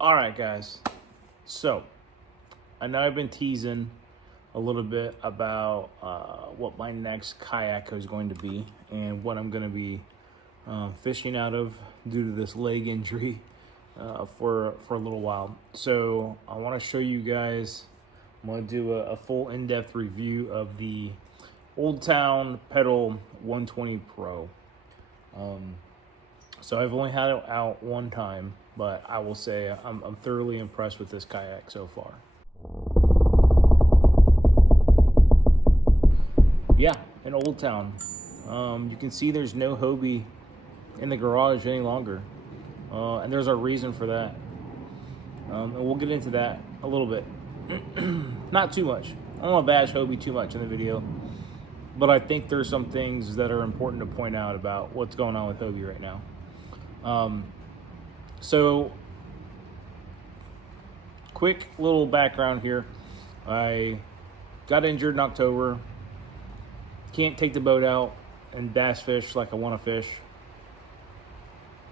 All right, guys. So, I know I've been teasing a little bit about what my next kayak is going to be and what I'm going to be fishing out of due to this leg injury for a little while. So, I want to show you guys. I'm going to do a full in-depth review of the OldTown Pedal 120 Pro. So I've only had it out one time, but I will say I'm thoroughly impressed with this kayak so far. Yeah, in OldTown. You can see there's no Hobie in the garage any longer. And there's a reason for that. And we'll get into that a little bit. Not too much. I don't want to bash Hobie too much in the video. But I think there's some things that are important to point out about what's going on with Hobie right now. So quick little background here. I got injured in October. Can't take the boat out and bass fish like I want to fish.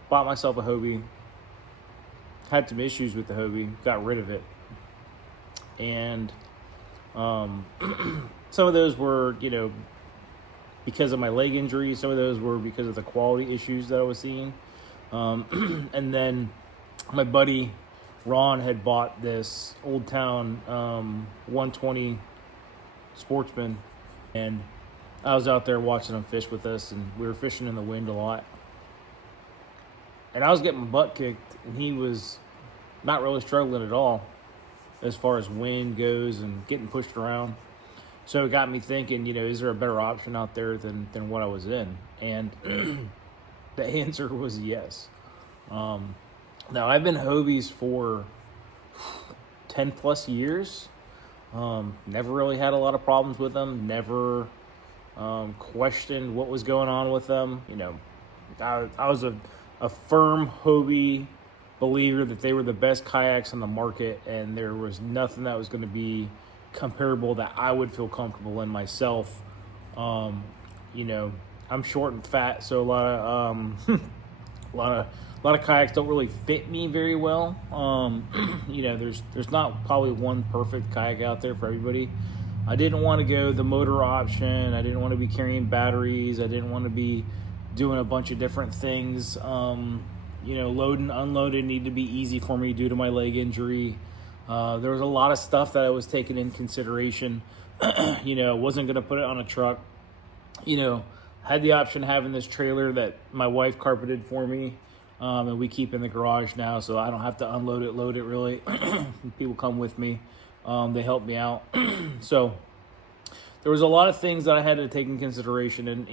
Bought myself a Hobie. Had some issues with the Hobie. Got rid of it. And some of those were, because of my leg injury. Some of those were because of the quality issues that I was seeing. And then my buddy Ron had bought this OldTown 120 Sportsman, and I was out there watching him fish with us, and we were fishing in the wind a lot. And I was getting my butt kicked, and he was not really struggling at all as far as wind goes and getting pushed around. So it got me thinking, is there a better option out there than what I was in? And the answer was yes. Now, I've been Hobies for 10 plus years. Never really had a lot of problems with them. Never questioned what was going on with them. I was a firm Hobie believer that they were the best kayaks on the market, and there was nothing that was going to be comparable that I would feel comfortable in myself. I'm short and fat, so a lot of kayaks don't really fit me very well. There's not probably one perfect kayak out there for everybody. I didn't want to go the motor option. I didn't want to be carrying batteries. I didn't want to be doing a bunch of different things. Loading, unloading needed to be easy for me due to my leg injury. There was a lot of stuff that I was taking in consideration. Wasn't going to put it on a truck. Had the option of having this trailer that my wife carpeted for me, and we keep in the garage now, so I don't have to unload it, load it really. People come with me. They help me out. So there was a lot of things that I had to take in consideration. And,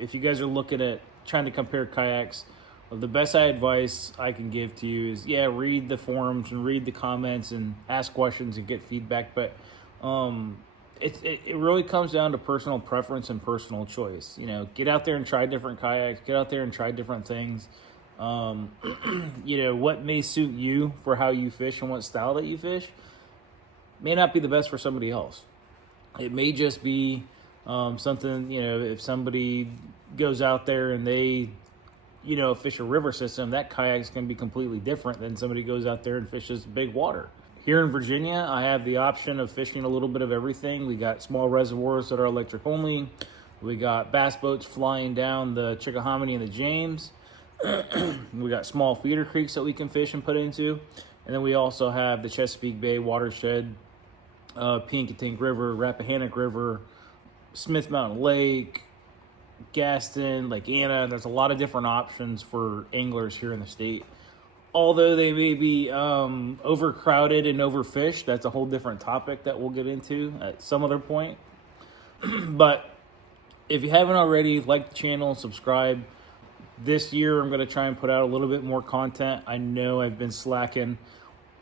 if you guys are looking at trying to compare kayaks, the best advice I can give to you is, read the forums and read the comments and ask questions and get feedback. But it really comes down to personal preference and personal choice. Get out there and try different kayaks. Get out there and try different things. What may suit you for how you fish and what style that you fish may not be the best for somebody else. It may just be something, if somebody goes out there and they fish a river system, that kayak's going to be completely different than somebody goes out there and fishes big water. Here in Virginia, I have the option of fishing a little bit of everything. We got small reservoirs that are electric only. We got bass boats flying down the Chickahominy and the James. We got small feeder creeks that we can fish and put into. And then we also have the Chesapeake Bay watershed, Pinconting River, Rappahannock River, Smith Mountain Lake, Gaston, Lake Anna. There's a lot of different options for anglers here in the state. Although they may be overcrowded and overfished, that's a whole different topic that we'll get into at some other point. But if you haven't already, like the channel, subscribe. This year I'm going to try and put out a little bit more content. I know I've been slacking.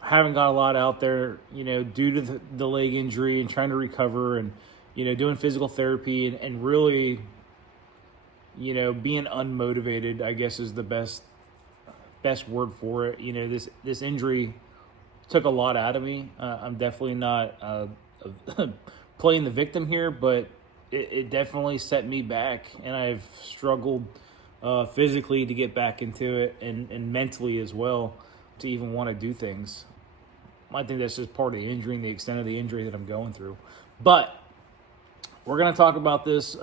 I haven't got a lot out there, due to the leg injury and trying to recover and, doing physical therapy and really, being unmotivated, I guess, is the best word for it. This injury took a lot out of me. I'm definitely not playing the victim here, but it definitely set me back, and I've struggled physically to get back into it and mentally as well. to even want to do things. I think that's just part of the injury and the extent of the injury that I'm going through. But we're going to talk about this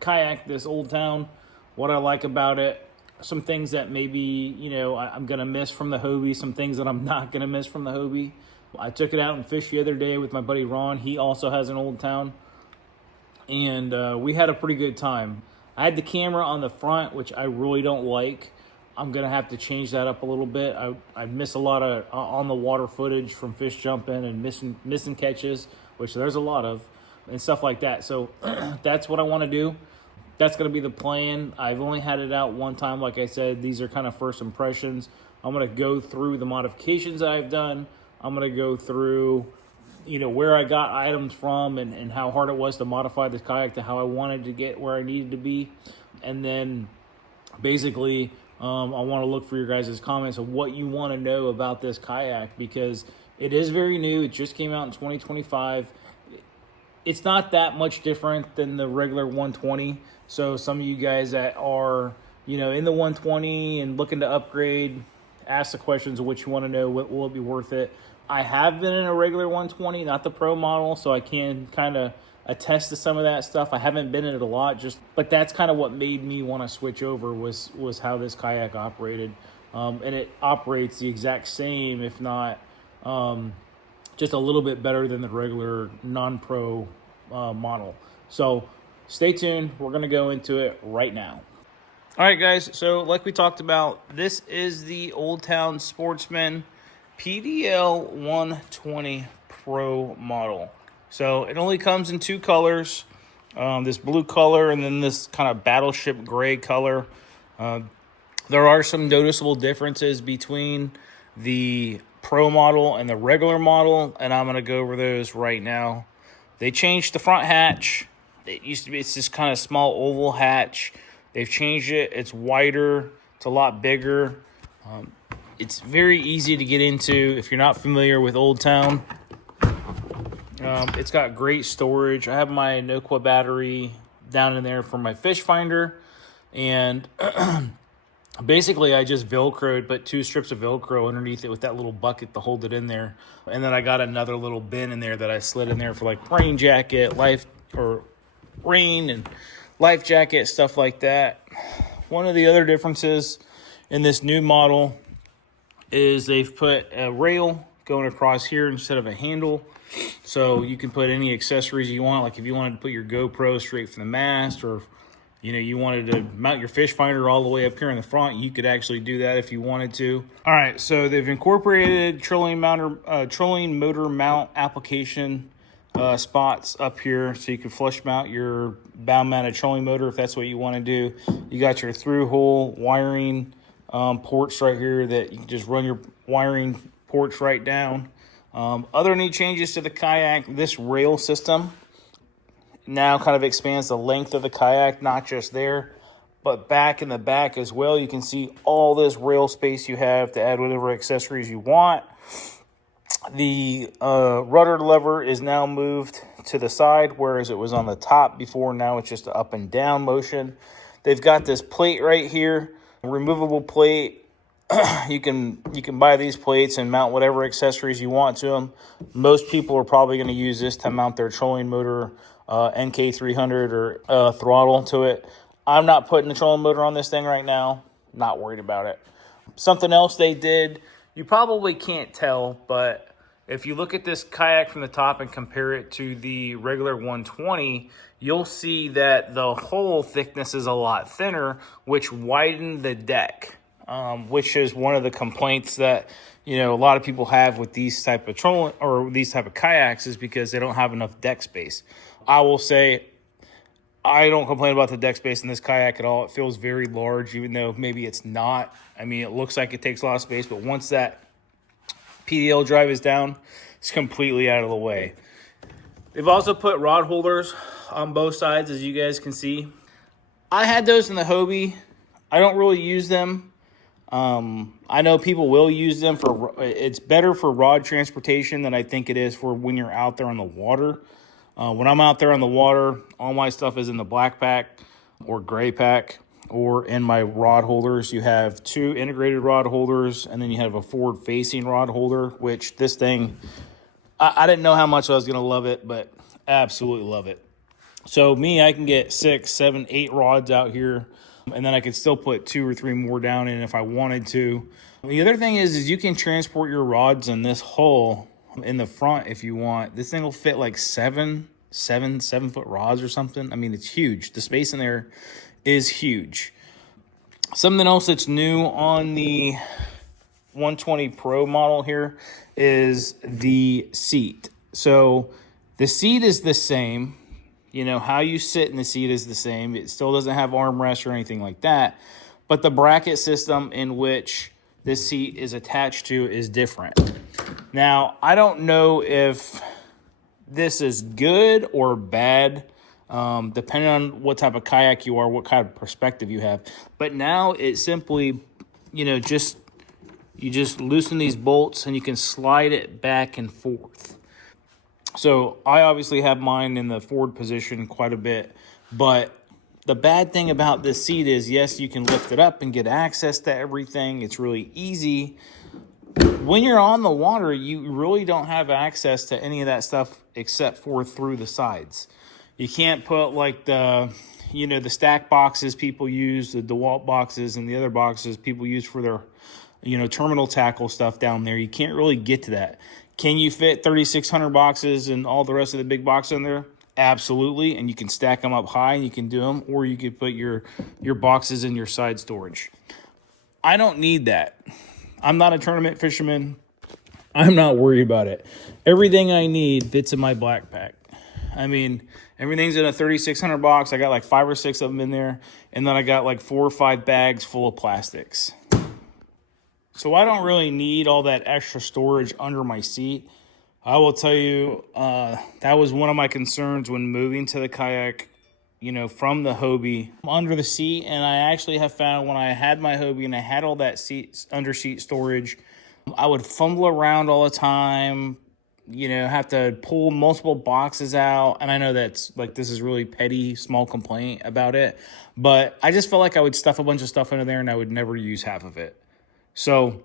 kayak, this OldTown, what I like about it, some things that maybe, you know, I'm going to miss from the Hobie, some things that I'm not going to miss from the Hobie. I took it out and fished the other day with my buddy Ron. He also has an OldTown, and we had a pretty good time. I had the camera on the front, which I really don't like. I'm going to have to change that up a little bit. I miss a lot of on-the-water footage from fish jumping and missing catches, which there's a lot of, and stuff like that. So that's what I want to do. That's going to be the plan. I've only had it out one time. Like I said, these are kind of first impressions. I'm going to go through the modifications that I've done. I'm going to go through, you know, where I got items from and how hard it was to modify this kayak to how I wanted to get where I needed to be. And then basically, I want to look for your guys' comments of what you want to know about this kayak, because it is very new. It just came out in 2025. It's not that much different than the regular 120. So some of you guys that are, you know, in the 120 and looking to upgrade, ask the questions of what you want to know. Will it be worth it? I have been in a regular 120, not the Pro model, so I can kind of attest to some of that stuff. I haven't been in it a lot, but that's kind of what made me want to switch over was how this kayak operated. And it operates the exact same, if not just a little bit better than the regular non-Pro model. So stay tuned. We're going to go into it right now. All right, guys. So like we talked about, this is the OldTown Sportsman PDL 120 Pro model. So it only comes in two colors, this blue color and then this kind of battleship gray color. There are some noticeable differences between the Pro model and the regular model, and I'm going to go over those right now. They changed the front hatch. It used to be, it's this kind of small oval hatch. They've changed it. It's wider. It's a lot bigger. It's very easy to get into if you're not familiar with OldTown. It's got great storage. I have my Noqua battery down in there for my fish finder. And basically I just Velcroed, put 2 strips of Velcro underneath it with that little bucket to hold it in there. And then I got another little bin in there that I slid in there for like rain jacket, rain and life jacket, stuff like that. One of the other differences in this new model is they've put a rail going across here instead of a handle. So you can put any accessories you want. Like if you wanted to put your GoPro straight from the mast, or you know, you wanted to mount your fish finder all the way up here in the front, you could actually do that if you wanted to. All right, so they've incorporated trolling motor mount application spots up here, so you can flush mount your bound mounted trolling motor if that's what you want to do. You got your through hole wiring ports right here that you can just run your wiring ports right down. Other neat changes to the kayak, this rail system now kind of expands the length of the kayak, not just there, but back in the back as well. You can see all this rail space you have to add whatever accessories you want. The rudder lever is now moved to the side, whereas it was on the top before. Now it's just an up and down motion. They've got this plate right here, a removable plate. You can buy these plates and mount whatever accessories you want to them. Most people are probably going to use this to mount their trolling motor, NK300 or throttle to it. I'm not putting the trolling motor on this thing right now. Not worried about it. Something else they did, you probably can't tell, but if you look at this kayak from the top and compare it to the regular 120, you'll see that the hull thickness is a lot thinner, which widened the deck. Which is one of the complaints that, you know, a lot of people have with these type of trolling or these type of kayaks, is because they don't have enough deck space. I will say I don't complain about the deck space in this kayak at all. It feels very large, even though maybe it's not. I mean, it looks like it takes a lot of space, but once that PDL drive is down, it's completely out of the way. They've also put rod holders on both sides, as you guys can see. I had those in the Hobie. I don't really use them. I know people will use them for, it's better for rod transportation than I think it is for when you're out there on the water. When I'm out there on the water, all my stuff is in the black pack or gray pack. or in my rod holders. You have 2 integrated rod holders, and then you have a forward-facing rod holder, which this thing, I didn't know how much I was going to love it, but absolutely love it. So me, I can get 6, 7, 8 rods out here, and then I could still put 2 or 3 more down in if I wanted to. The other thing is you can transport your rods in this hole in the front if you want. This thing will fit like 7-foot rods or something. I mean, it's huge. The space in there is huge. Something else that's new on the 120 Pro model here is the seat. So the seat is the same. You know, how you sit in the seat is the same. It still doesn't have armrests or anything like that. But the bracket system in which this seat is attached to is different. Now, I don't know if this is good or bad, depending on what type of kayak you are, what kind of perspective you have. But now it simply, you know, you just loosen these bolts and you can slide it back and forth. So I obviously have mine in the forward position quite a bit, but the bad thing about this seat is, yes, you can lift it up and get access to everything. It's really easy. When you're on the water, you really don't have access to any of that stuff except for through the sides. You can't put like the stack boxes people use, the DeWalt boxes and the other boxes people use for their, terminal tackle stuff down there. You can't really get to that. Can you fit 3,600 boxes and all the rest of the big boxes in there? Absolutely, and you can stack them up high and you can do them, or you could put your boxes in your side storage. I don't need that. I'm not a tournament fisherman. I'm not worried about it. Everything I need fits in my black pack. I mean, everything's in a 3,600 box. I got like 5 or 6 of them in there, and then I got like 4 or 5 bags full of plastics. So I don't really need all that extra storage under my seat. I will tell you, that was one of my concerns when moving to the kayak, from the Hobie under the seat. And I actually have found when I had my Hobie and I had all that under seat storage, I would fumble around all the time, have to pull multiple boxes out. And I know that's like, this is really petty, small complaint about it, but I just felt like I would stuff a bunch of stuff into there and I would never use half of it. So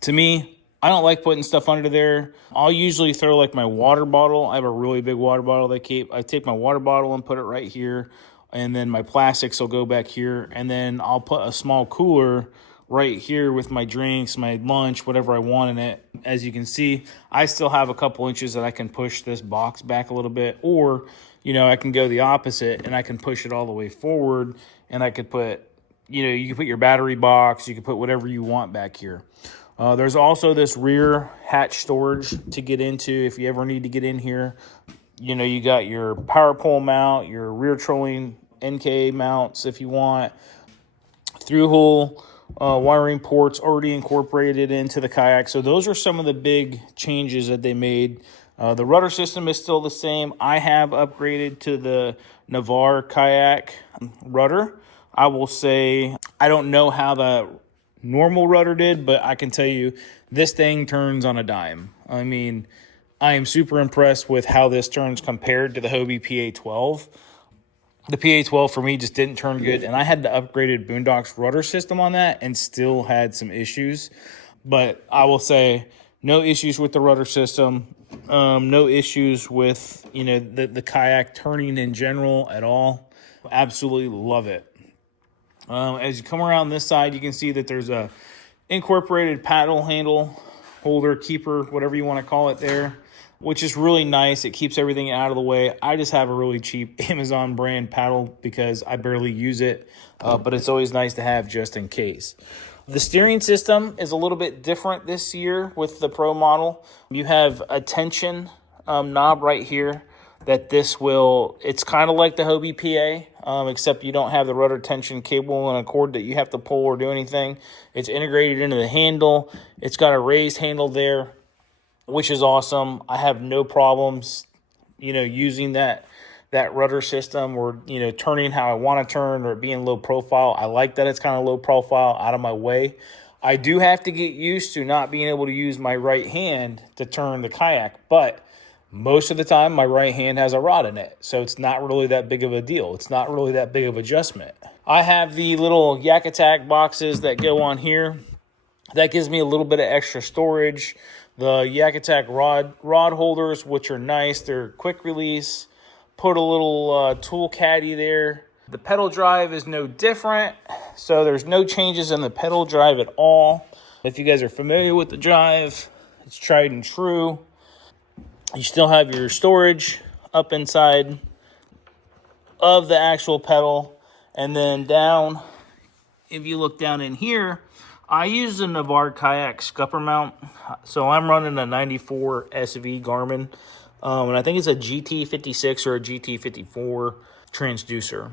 to me, I don't like putting stuff under there. I'll usually throw like my water bottle. I have a really big water bottle I take my water bottle and put it right here. And then my plastics will go back here. And then I'll put a small cooler right here with my drinks, my lunch, whatever I want in it. As you can see, I still have a couple inches that I can push this box back a little bit. Or, I can go the opposite and I can push it all the way forward. And I could put, you can put your battery box. You can put whatever you want back here. There's also this rear hatch storage to get into if you ever need to get in here. You got your power pole mount, your rear trolling NK mounts if you want. Through-hole wiring ports already incorporated into the kayak. So those are some of the big changes that they made. The rudder system is still the same. I have upgraded to the Navarre kayak rudder. I will say I don't know how the normal rudder did, but I can tell you this thing turns on a dime. I mean, I am super impressed with how this turns compared to the Hobie PA12. The PA12 for me just didn't turn good, and I had the upgraded Boondocks rudder system on that and still had some issues. But I will say no issues with the rudder system, no issues with the kayak turning in general at all. Absolutely love it. As you come around this side, you can see that there's a incorporated paddle handle holder, keeper, whatever you want to call it there, which is really nice. It keeps everything out of the way. I just have a really cheap Amazon brand paddle because I barely use it, but it's always nice to have just in case. The steering system is a little bit different this year with the Pro model. You have a tension knob right here that it's kind of like the Hobie PA, except you don't have the rudder tension cable and a cord that you have to pull or do anything. It's integrated into the handle. It's got a raised handle there, which is awesome. I have no problems, using that rudder system or, turning how I want to turn or being low profile. I like that it's kind of low profile, out of my way. I do have to get used to not being able to use my right hand to turn the kayak, but most of the time, my right hand has a rod in it, so it's not really that big of a deal. It's not really that big of adjustment. I have the little Yak Attack boxes that go on here. That gives me a little bit of extra storage. The Yak Attack rod holders, which are nice. They're quick release. Put a little tool caddy there. The pedal drive is no different. So there's no changes in the pedal drive at all. If you guys are familiar with the drive, it's tried and true. You still have your storage up inside of the actual pedal. And then down, if you look down in here, I use a Navarre kayak scupper mount. So I'm running a 94 SV Garmin. And I think it's a GT56 or a GT54 transducer.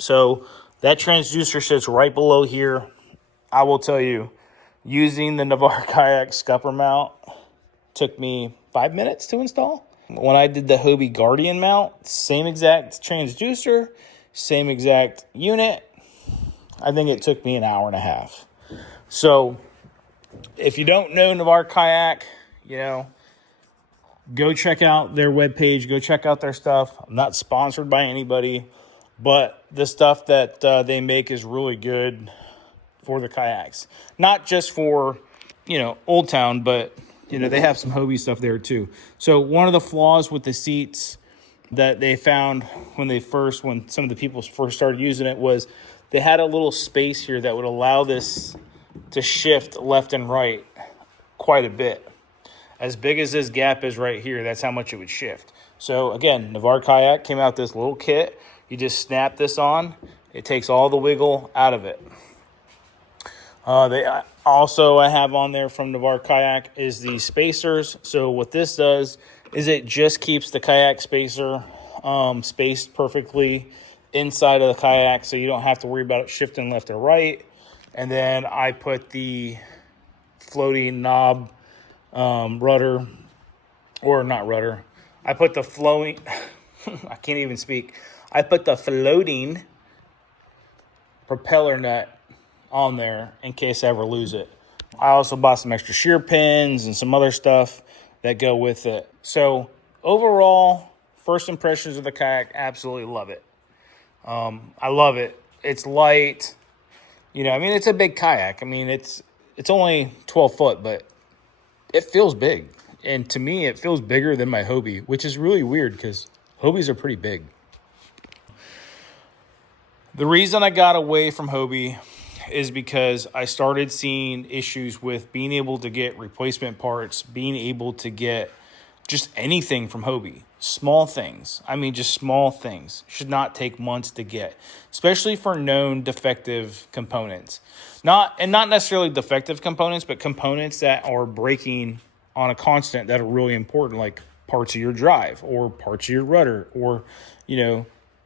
So that transducer sits right below here. I will tell you, using the Navarre kayak scupper mount took me 5 minutes to install. When I did the Hobie Guardian mount, same exact transducer, same exact unit. I think it took me an hour and a half. So if you don't know Navarre Kayak, go check out their webpage. Go check out their stuff. I'm not sponsored by anybody, but the stuff that they make is really good for the kayaks. Not just for, OldTown, but, they have some Hobie stuff there too. So one of the flaws with the seats that they found when some of the people first started using it was they had a little space here that would allow this to shift left and right quite a bit. As big as this gap is right here, that's how much it would shift. So again, Navarre Kayak came out this little kit. You just snap this on. It takes all the wiggle out of it. I have on there from Navarre Kayak is the spacers. So what this does is it just keeps the kayak spacer spaced perfectly inside of the kayak, so you don't have to worry about it shifting left or right. And then I put the floating knob rudder, or not rudder. I put the flowing, I can't even speak. I put the floating propeller nut on there in case I ever lose it. I also bought some extra shear pins and some other stuff that go with it. So overall, first impressions of the kayak, absolutely love it. I love it. It's light. It's a big kayak. It's only 12 foot, but it feels big. And to me, it feels bigger than my Hobie, which is really weird because Hobies are pretty big. The reason I got away from Hobie is because I started seeing issues with being able to get replacement parts, being able to get just anything from Hobie. Small things. Just small things. Should not take months to get, especially for known defective components. Not necessarily defective components, but components that are breaking on a constant that are really important, like parts of your drive or parts of your rudder or,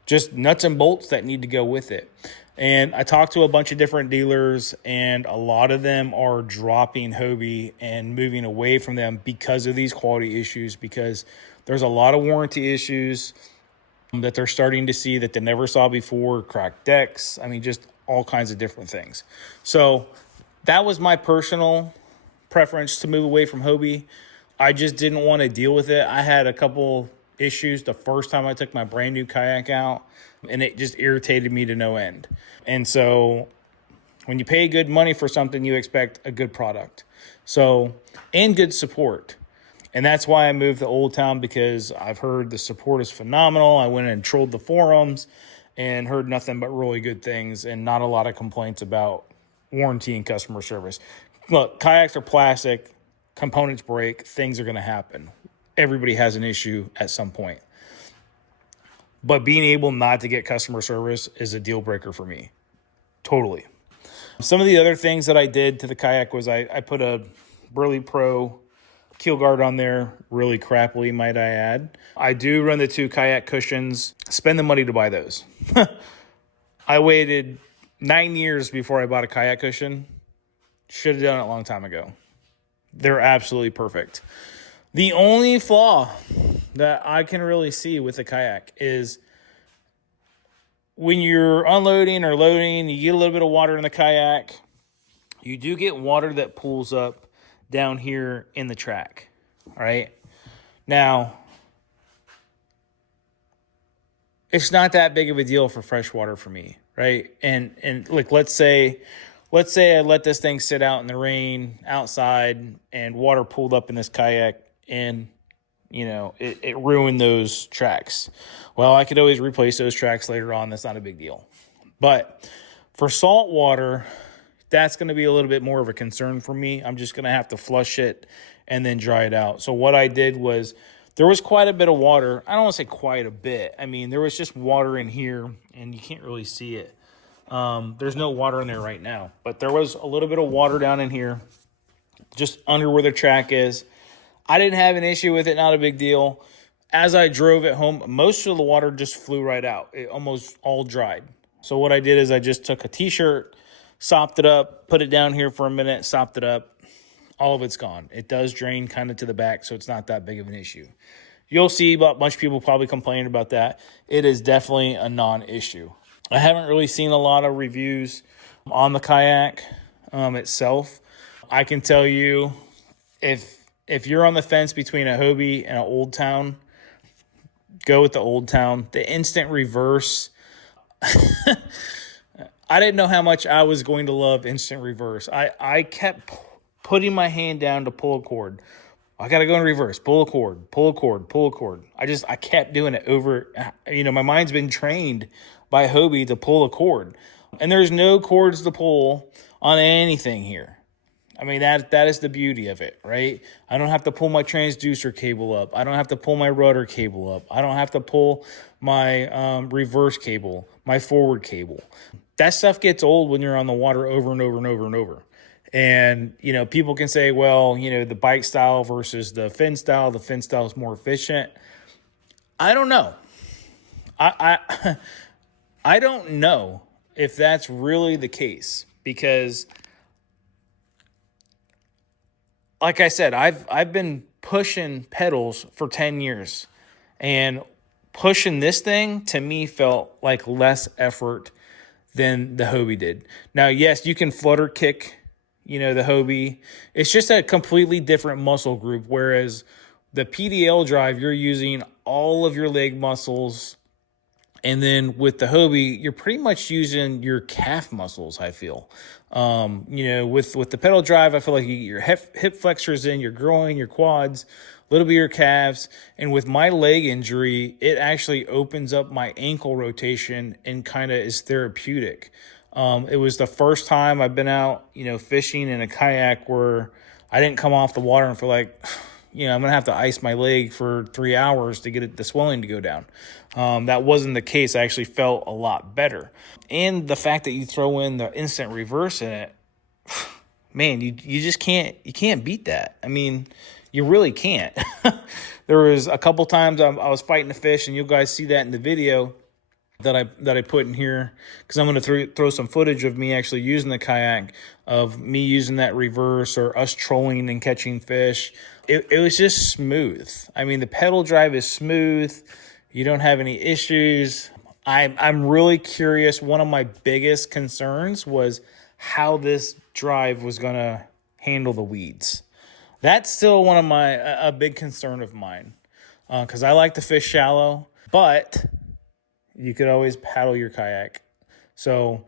just nuts and bolts that need to go with it. And I talked to a bunch of different dealers, and a lot of them are dropping Hobie and moving away from them because of these quality issues, because there's a lot of warranty issues that they're starting to see that they never saw before, cracked decks, just all kinds of different things. So that was my personal preference to move away from Hobie. I just didn't want to deal with it. I had a couple issues the first time I took my brand new kayak out, and it just irritated me to no end. And so when you pay good money for something, you expect a good product. So, and good support. And that's why I moved to OldTown, because I've heard the support is phenomenal. I went and trolled the forums and heard nothing but really good things and not a lot of complaints about warranty and customer service. Look, kayaks are plastic, components break, things are going to happen. Everybody has an issue at some point. But being able not to get customer service is a deal breaker for me. Totally. Some of the other things that I did to the kayak was I put a PDL Pro keel guard on there, really crappily, might I add. I do run the 2 kayak cushions. Spend the money to buy those. I waited 9 years before I bought a kayak cushion. Should have done it a long time ago. They're absolutely perfect. The only flaw that I can really see with the kayak is when you're unloading or loading, you get a little bit of water in the kayak. You do get water that pools up down here in the track. All right. Now, it's not that big of a deal for fresh water for me. right? And like, let's say I let this thing sit out in the rain outside and water pooled up in this kayak and, it ruined those tracks. Well, I could always replace those tracks later on. That's not a big deal. But for salt water, that's going to be a little bit more of a concern for me. I'm just going to have to flush it and then dry it out. So what I did was, there was quite a bit of water. I don't want to say quite a bit. I mean, there was just water in here, and you can't really see it. There's no water in there right now, but there was a little bit of water down in here, just under where the track is. I didn't have an issue with it, not a big deal. As I drove it home, most of the water just flew right out. It almost all dried. So what I did is I just took a t-shirt, sopped it up, put it down here for a minute, sopped it up. All of it's gone. It does drain kind of to the back, so it's not that big of an issue. You'll see a bunch of people probably complaining about that. It is definitely a non-issue. I haven't really seen a lot of reviews on the kayak itself. I can tell you, if you're on the fence between a Hobie and an OldTown, go with the OldTown. The instant reverse, I didn't know how much I was going to love instant reverse. I kept putting my hand down to pull a cord. I got to go in reverse, pull a cord, pull a cord, pull a cord. I kept doing it over, my mind's been trained by Hobie to pull a cord. And there's no cords to pull on anything here. I mean, that is the beauty of it, right? I don't have to pull my transducer cable up. I don't have to pull my rudder cable up. I don't have to pull my reverse cable, my forward cable. That stuff gets old when you're on the water over and over and over and over. And, people can say, well, the bike style versus the fin style is more efficient. I don't know. I don't know if that's really the case, because like I said, I've been pushing pedals for 10 years, and pushing this thing to me felt like less effort than the Hobie did. Now, yes, you can flutter kick, the Hobie. It's just a completely different muscle group, whereas the PDL drive, you're using all of your leg muscles. And then with the Hobie, you're pretty much using your calf muscles, I feel. With the pedal drive, I feel like you get your hip flexors in, your groin, your quads, a little bit of your calves. And with my leg injury, it actually opens up my ankle rotation and kind of is therapeutic. It was the first time I've been out, fishing in a kayak where I didn't come off the water and feel like, I'm going to have to ice my leg for 3 hours to get the swelling to go down. That wasn't the case. I actually felt a lot better. And the fact that you throw in the instant reverse in it, man, you just can't beat that. I mean, you really can't. There was a couple times I was fighting a fish, and you guys see that in the video that I put in here, because I'm going to throw some footage of me actually using the kayak, of me using that reverse or us trolling and catching fish. It was just smooth. I mean, the pedal drive is smooth. You don't have any issues. I'm really curious. One of my biggest concerns was how this drive was going to handle the weeds. That's still one of a big concern of mine, because I like to fish shallow, but you could always paddle your kayak. So,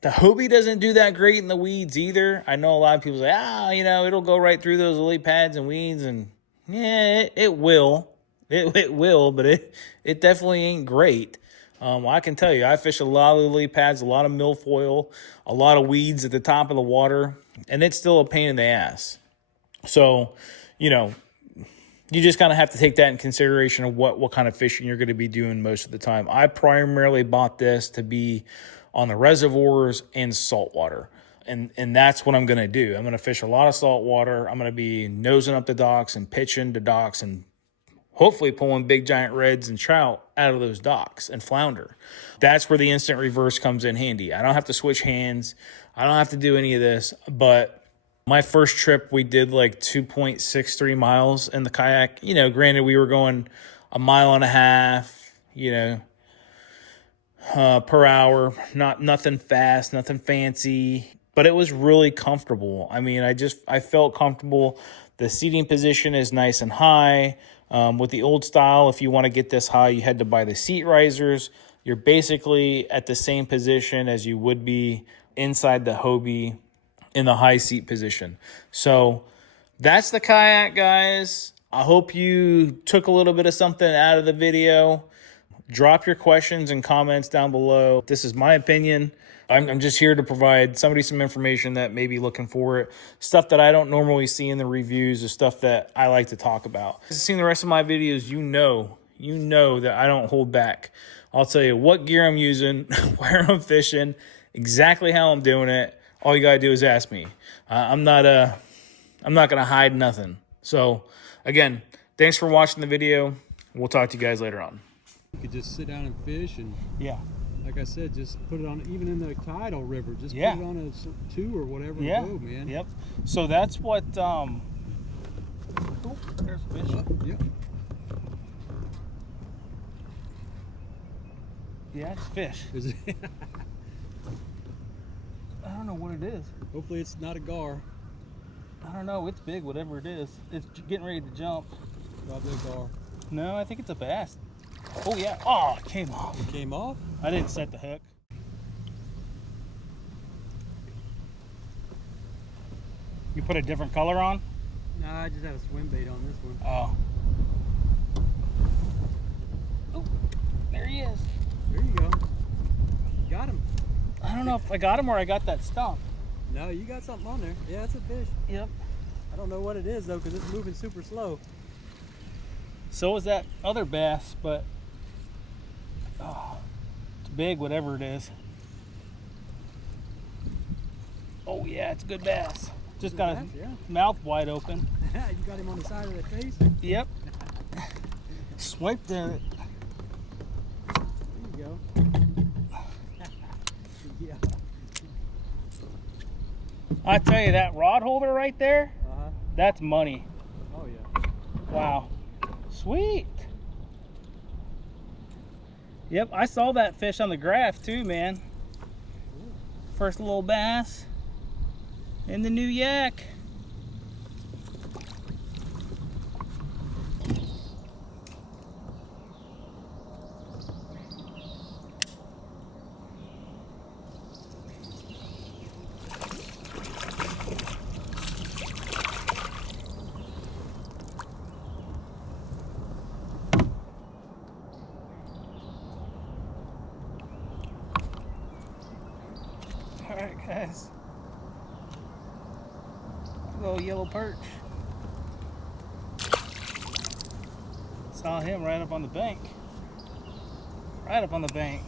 the Hobie doesn't do that great in the weeds either. I know a lot of people say, it'll go right through those lily pads and weeds, and yeah, it will. It will, but it definitely ain't great. I can tell you, I fish a lot of lily pads, a lot of milfoil, a lot of weeds at the top of the water, and it's still a pain in the ass. So, you just kind of have to take that in consideration of what kind of fishing you're going to be doing most of the time. I primarily bought this to be on the reservoirs and saltwater. And that's what I'm going to do. I'm going to fish a lot of saltwater. I'm going to be nosing up the docks and pitching to docks and hopefully pulling big giant reds and trout out of those docks and flounder. That's where the instant reverse comes in handy. I don't have to switch hands. I don't have to do any of this. But my first trip, we did like 2.63 miles in the kayak. Granted, we were going 1.5 miles, per hour. Nothing fast, nothing fancy, but it was really comfortable. I mean, I felt comfortable. The seating position is nice and high. With the old style, if you want to get this high, you had to buy the seat risers. you're basically at the same position as you would be inside the Hobie in the high seat position. So that's the kayak, guys. I hope you took a little bit of something out of the video. Drop your questions and comments down below. This is my opinion. I'm just here to provide somebody some information that may be looking for it. Stuff that I don't normally see in the reviews is stuff that I like to talk about. If you've seen the rest of my videos, you know that I don't hold back. I'll tell you what gear I'm using, where I'm fishing, exactly how I'm doing it. All you gotta do is ask me. I'm not gonna hide nothing. So again, thanks for watching the video. We'll talk to you guys later on. You could just sit down and fish, and Yeah. like I said, just put it on, even in the tidal river, just put it on a 2 or whatever. Yeah. And go, man. Yep. So that's what. Oh, there's fish. Yep. Yeah, it's fish. Is it? I don't know what it is. Hopefully it's not a gar. I don't know. It's big, whatever it is. It's getting ready to jump. Probably a gar. No, I think it's a bass. Oh yeah. Oh, it came off. It came off? I didn't set the hook. You put a different color on? No, I just had a swim bait on this one. Oh. Oh, there he is. There you go. Got him. I don't know if I got him or I got that stump. No, you got something on there. Yeah, it's a fish. Yep. I don't know what it is though, because it's moving super slow. So is that other bass, but oh, it's big, whatever it is. Oh yeah, it's a good bass. Just got his mouth wide open. You got him on the side of the face? Yep. Swiped in it. There you go. Yeah. I tell you, that rod holder right there, that's money. Oh yeah. Wow. Sweet. Yep, I saw that fish on the graph too, man. First little bass in the new yak. All right, guys. Little yellow perch. Saw him right up on the bank. Right up on the bank.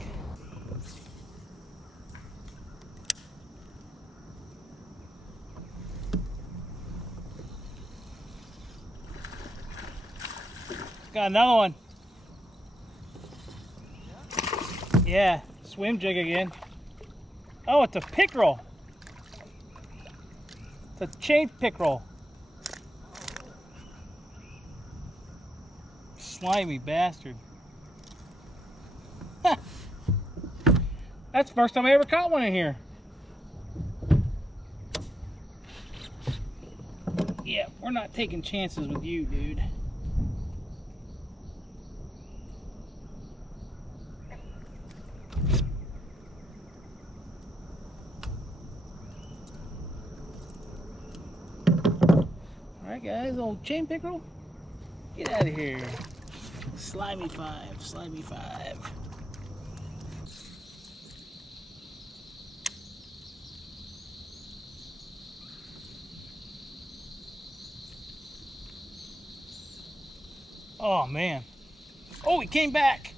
Got another one. Yeah, swim jig again. Oh, it's a pickerel. It's a chain pickerel. Slimy bastard. That's the first time I ever caught one in here. Yeah, we're not taking chances with you, dude. Alright guys, old chain pickerel, get out of here. Slimy 5, slimy 5. Oh man. Oh, he came back.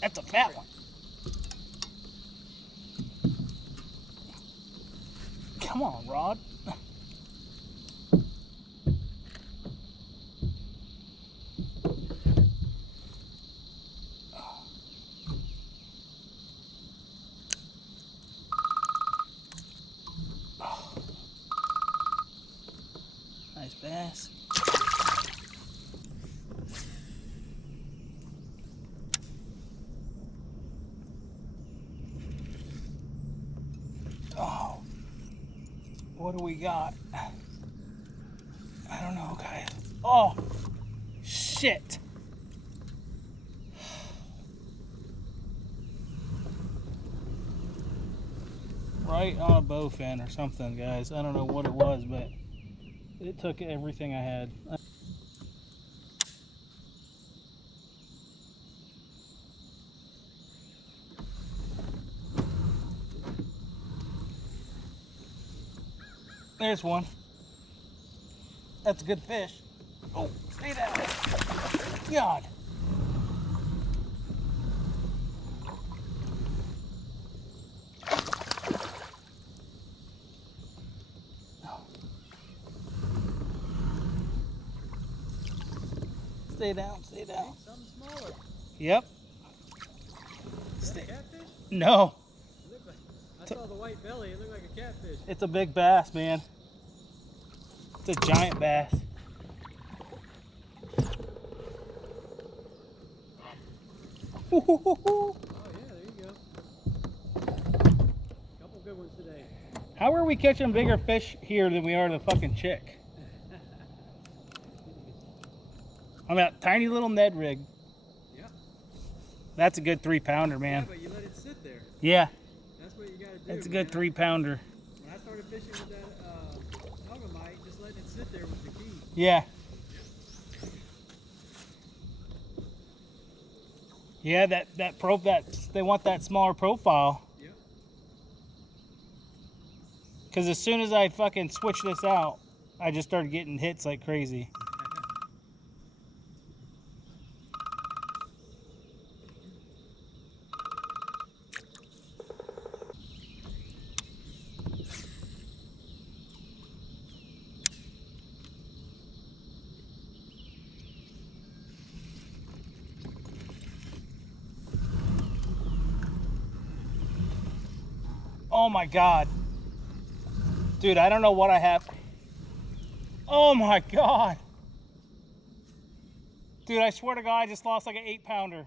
That's a fat one. Come on, Rod. Nice bass. Oh, what do we got? I don't know, guys. Oh, shit. Right on a bowfin or something, guys. I don't know what it was, but it took everything I had. There's one. That's a good fish. Oh, stay down. God. Stay down, stay down. Something smaller. Yep. Is that a catfish? No. I saw the white belly. It looked like a catfish. It's a big bass, man. It's a giant bass. Oh yeah, there you go. Couple good ones today. How are we catching bigger fish here than we are the fucking chick? I'm at tiny little Ned rig. Yeah. That's a good 3-pounder, man. Yeah, but you let it sit there. Yeah. That's what you gotta do. That's a good 3-pounder. When I started fishing with that Hobie, just letting it sit there was the key. Yeah. Yeah, that they want that smaller profile. Yep. Because as soon as I fucking switch this out, I just started getting hits like crazy. Oh my God. Dude, I don't know what I have. Oh my God. Dude, I swear to God, I just lost like an 8-pounder.